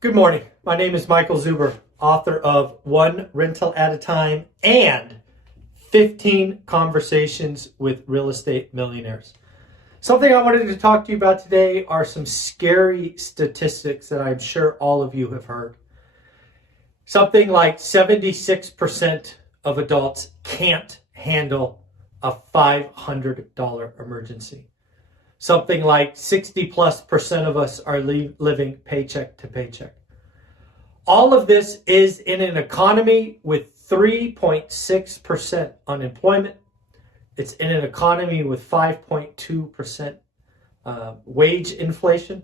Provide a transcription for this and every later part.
Good morning. My name is Michael Zuber, author of One Rental at a Time and 15 Conversations with Real Estate Millionaires. Something I wanted to talk to you about today are some scary statistics that I'm sure all of you have heard. Something like 76% of adults can't handle a $500 emergency. Something like 60+% of us are living paycheck to paycheck. All of this is in an economy with 3.6% unemployment. It's in an economy with 5.2% wage inflation.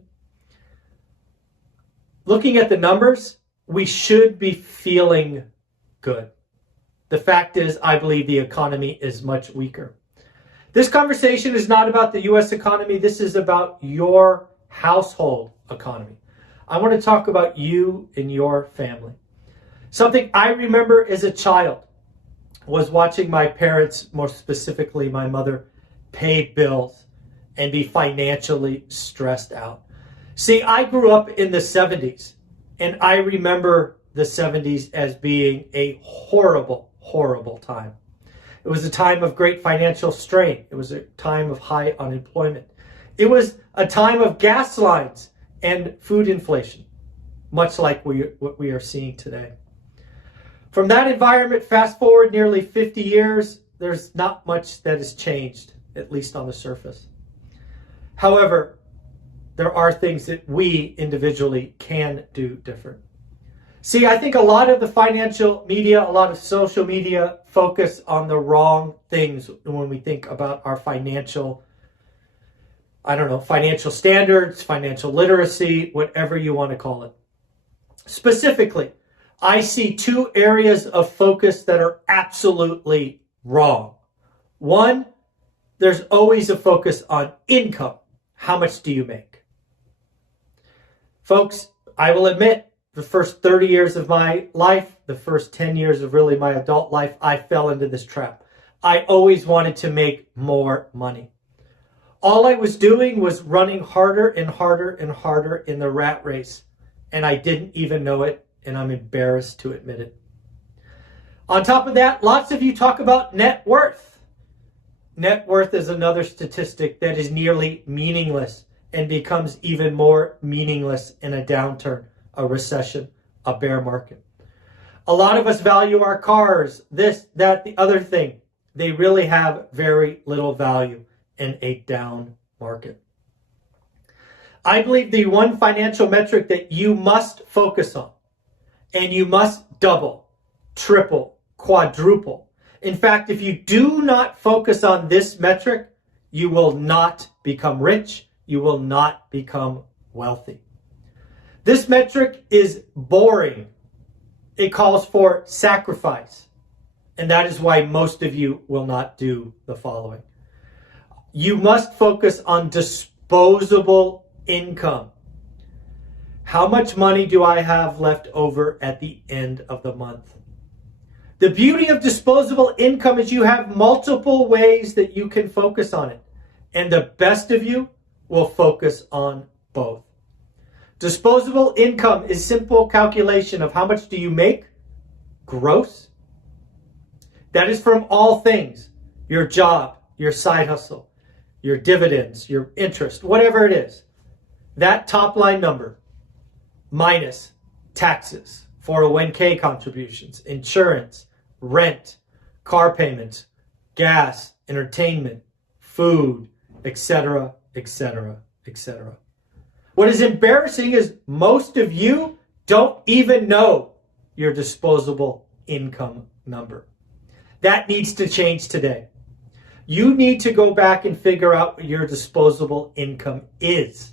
Looking at the numbers, we should be feeling good. The fact is, I believe the economy is much weaker. This conversation is not about the U.S. economy. This is about your household economy. I want to talk about you and your family. Something I remember as a child was watching my parents, more specifically my mother, pay bills and be financially stressed out. See, I grew up in the 70s, and I remember the 70s as being a horrible, horrible time. It was a time of great financial strain. It was a time of high unemployment. It was a time of gas lines and food inflation, much like what we are seeing today. From that environment, fast forward nearly 50 years, there's not much that has changed, at least on the surface. However, there are things that we individually can do different. See, I think a lot of the financial media, a lot of social media focus on the wrong things when we think about our financial standards, financial literacy, whatever you want to call it. Specifically, I see two areas of focus that are absolutely wrong. One, there's always a focus on income. How much do you make? Folks, I will admit, the first 30 years of my life, the first 10 years of really my adult life, I fell into this trap. I always wanted to make more money. All I was doing was running harder and harder and harder in the rat race, and I didn't even know it, and I'm embarrassed to admit it. On top of that, lots of you talk about net worth. Net worth is another statistic that is nearly meaningless and becomes even more meaningless in a downturn, a recession, a bear market. A lot of us value our cars, this, that, the other thing. They really have very little value in a down market. I believe the one financial metric that you must focus on, and you must double, triple, quadruple. In fact, if you do not focus on this metric, you will not become rich. You will not become wealthy. This metric is boring. It calls for sacrifice. And that is why most of you will not do the following. You must focus on disposable income. How much money do I have left over at the end of the month? The beauty of disposable income is you have multiple ways that you can focus on it. And the best of you will focus on both. Disposable income is simple calculation of how much do you make gross. That is from all things, your job, your side hustle, your dividends, your interest, whatever it is. That top line number minus taxes, 401k contributions, insurance, rent, car payments, gas, entertainment, food, etc., etc., etc. What is embarrassing is most of you don't even know your disposable income number. That needs to change today. You need to go back and figure out what your disposable income is.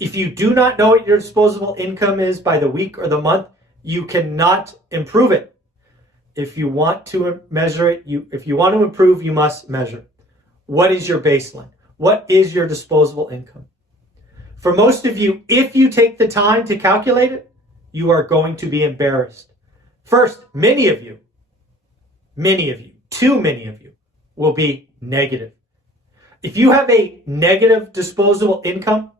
If you do not know what your disposable income is by the week or the month, you cannot improve it. If you want to measure it, if you want to improve, you must measure. What is your baseline? What is your disposable income? For most of you, if you take the time to calculate it, you are going to be embarrassed. First, many of you, too many of you, will be negative. If you have a negative disposable income,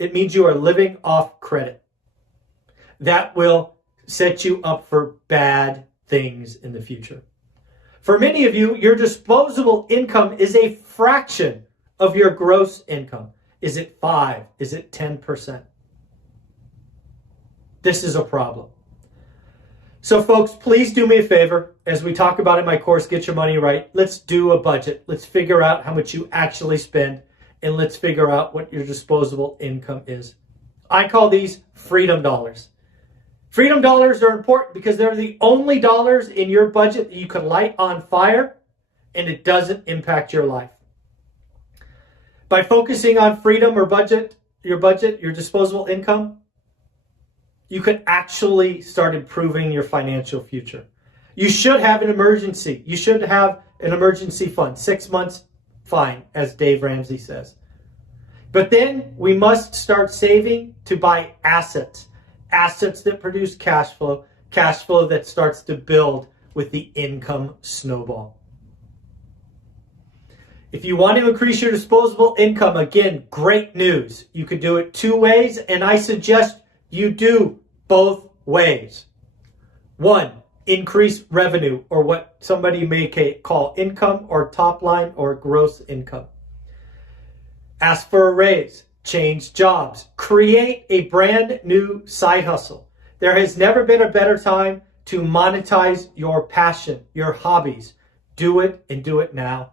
it means you are living off credit. that will set you up for bad things in the future. For many of you, your disposable income is a fraction of your gross income. Is it 5? Is it 10%? This is a problem. So folks, please do me a favor. As we talk about in my course, Get Your Money Right, let's do a budget. Let's figure out how much you actually spend, and let's figure out what your disposable income is. I call these freedom dollars. Freedom dollars are important because they're the only dollars in your budget that you can light on fire and it doesn't impact your life. By focusing on freedom or your disposable income, you could actually start improving your financial future. You should have an emergency. You should have an emergency fund. 6 months, fine, as Dave Ramsey says. But then we must start saving to buy assets that produce cash flow that starts to build with the income snowball. If you want to increase your disposable income, again, great news. You could do it 2 ways, and I suggest you do both ways. 1, increase revenue, or what somebody may call income or top line or gross income. Ask for a raise, change jobs, create a brand new side hustle. There has never been a better time to monetize your passion, your hobbies. Do it, and do it now.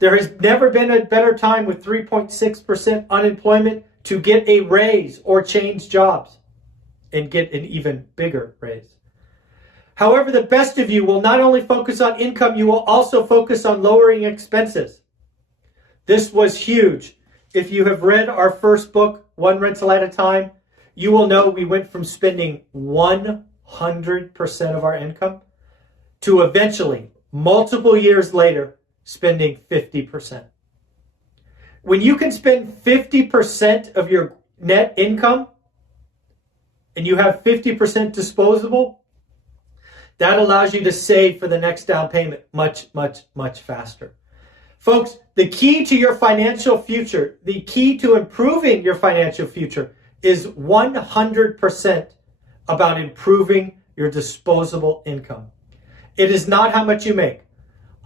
There has never been a better time with 3.6% unemployment to get a raise or change jobs and get an even bigger raise. However, the best of you will not only focus on income, you will also focus on lowering expenses. This was huge. If you have read our first book, One Rental at a Time, you will know we went from spending 100% of our income to eventually, multiple years later, spending 50%. When you can spend 50% of your net income and you have 50% disposable, that allows you to save for the next down payment much, much, much faster. Folks, the key to your financial future, the key to improving your financial future is 100% about improving your disposable income. It is not how much you make.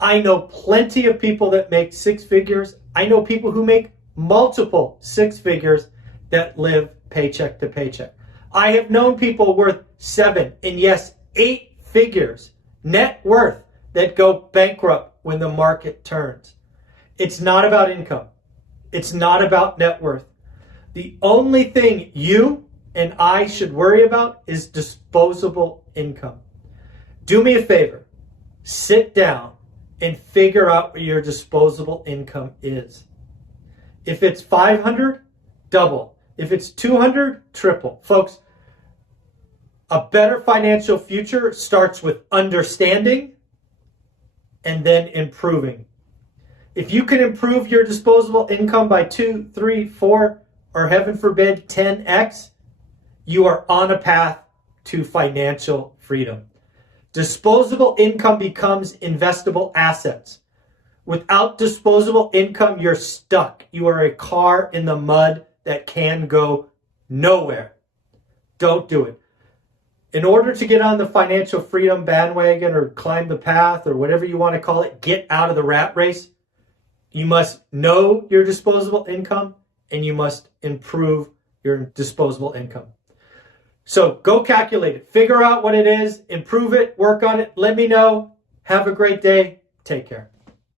I know plenty of people that make 6 figures. I know people who make multiple 6 figures that live paycheck to paycheck. I have known people worth 7 and yes, 8 figures net worth that go bankrupt when the market turns. It's not about income. It's not about net worth. The only thing you and I should worry about is disposable income. Do me a favor. Sit down and figure out what your disposable income is. If it's 500, double. If it's 200, triple. Folks, a better financial future starts with understanding and then improving. If you can improve your disposable income by 2, 3, 4, or heaven forbid, 10x, you are on a path to financial freedom. Disposable income becomes investable assets. Without disposable income, you're stuck. You are a car in the mud that can go nowhere. Don't do it. In order to get on the financial freedom bandwagon or climb the path or whatever you want to call it, get out of the rat race, you must know your disposable income and you must improve your disposable income. So go calculate it. Figure out what it is, improve it, work on it. Let me know. Have a great day. Take care.